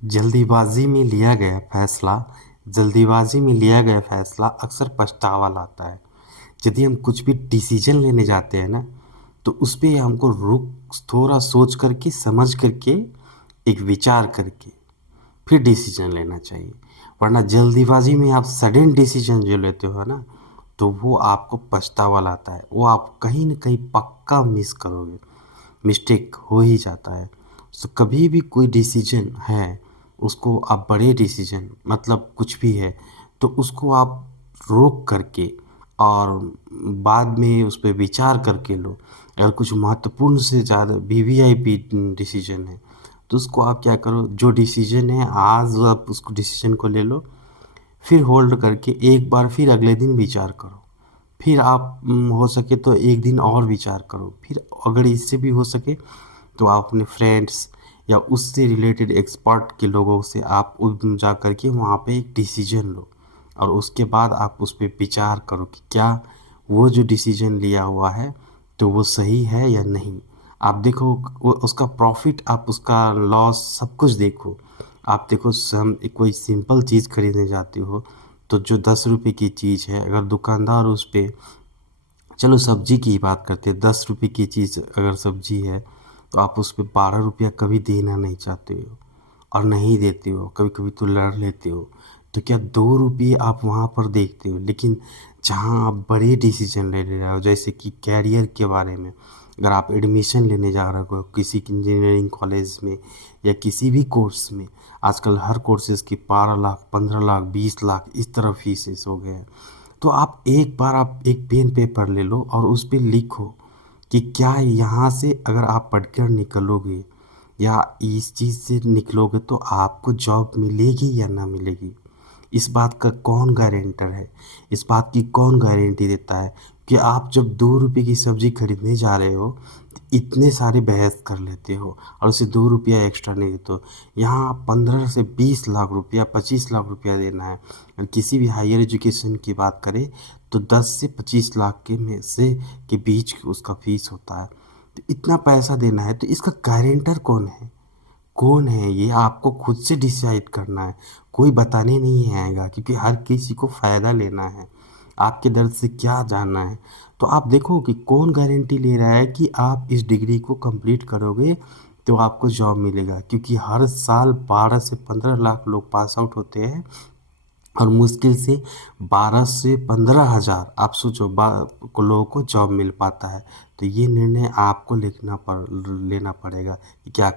जल्दीबाजी में लिया गया फैसला अक्सर पछतावा लाता है। यदि हम कुछ भी डिसीजन लेने जाते हैं ना, तो उस पे हमको रुक थोड़ा सोच करके, समझ करके, एक विचार करके फिर डिसीजन लेना चाहिए। वरना जल्दीबाजी में आप सडन डिसीजन जो लेते हो ना, तो वो आपको पछतावा लाता है। वो आप कहीं न कहीं पक्का मिस करोगे, मिस्टेक हो ही जाता है। तो कभी भी कोई डिसीजन है, उसको आप बड़े डिसीजन मतलब कुछ भी है, तो उसको आप रोक करके और बाद में उस पे विचार करके लो। अगर कुछ महत्वपूर्ण से ज़्यादा वीवीआईपी डिसीजन है, तो उसको आप क्या करो, जो डिसीजन है आज आप उसको डिसीजन को ले लो, फिर होल्ड करके एक बार फिर अगले दिन विचार करो। फिर आप हो सके तो एक दिन और विचार करो। फिर अगर इससे भी हो सके तो आप अपने फ्रेंड्स या उससे रिलेटेड एक्सपर्ट के लोगों से आप जा कर के वहाँ पे एक डिसीजन लो, और उसके बाद आप उस पे विचार करो कि क्या वो जो डिसीजन लिया हुआ है तो वो सही है या नहीं। आप देखो वो उसका प्रॉफिट, आप उसका लॉस सब कुछ देखो। आप देखो कोई सिंपल चीज़ खरीदने जाते हो, तो जो 10 रुपए की चीज़ है, अगर दुकानदार उस पे, चलो सब्जी की ही बात करते हैं, 10 रुपए की चीज़ अगर सब्जी है, तो आप उस पे 12 रुपया कभी देना नहीं चाहते हो और नहीं देते हो, कभी कभी तो लड़ लेते हो। तो क्या 2 रुपये आप वहाँ पर देखते हो, लेकिन जहाँ आप बड़े डिसीजन ले ले रहे हो, जैसे कि कैरियर के बारे में, अगर आप एडमिशन लेने जा रहे हो किसी इंजीनियरिंग कॉलेज में या किसी भी कोर्स में, आजकल हर कोर्सेज़ की 12 लाख, 15 लाख, 20 लाख इस तरह फीसेस हो गए हैं। तो आप एक बार आप एक पेन पेपर ले लो और उस पे लिखो कि क्या यहाँ से अगर आप पढ़कर निकलोगे या इस चीज़ से निकलोगे तो आपको जॉब मिलेगी या ना मिलेगी। इस बात का कौन गारंटर है, इस बात की कौन गारंटी देता है कि आप जब 2 रुपये की सब्ज़ी खरीदने जा रहे हो, तो इतने सारे बहस कर लेते हो और उसे 2 रुपया एक्स्ट्रा नहीं देते हो। यहाँ 15 से 20 लाख रुपया, 25 लाख रुपया देना है। और किसी भी हायर एजुकेशन की बात करें तो 10 से 25 लाख के में से के बीच उसका फीस होता है। तो इतना पैसा देना है, तो इसका गारंटर कौन है? कौन है ये आपको खुद से डिसाइड करना है। कोई बताने नहीं आएगा, क्योंकि हर किसी को फ़ायदा लेना है, आपके दर्द से क्या जानना है। तो आप देखो कि कौन गारंटी ले रहा है कि आप इस डिग्री को कंप्लीट करोगे तो आपको जॉब मिलेगा, क्योंकि हर साल 12 से 15 लाख लोग पास आउट होते हैं और मुश्किल से 12 से 15 हज़ार, आप सोचो, को लोगों को जॉब मिल पाता है। तो ये निर्णय आपको लेना पड़ेगा कि क्या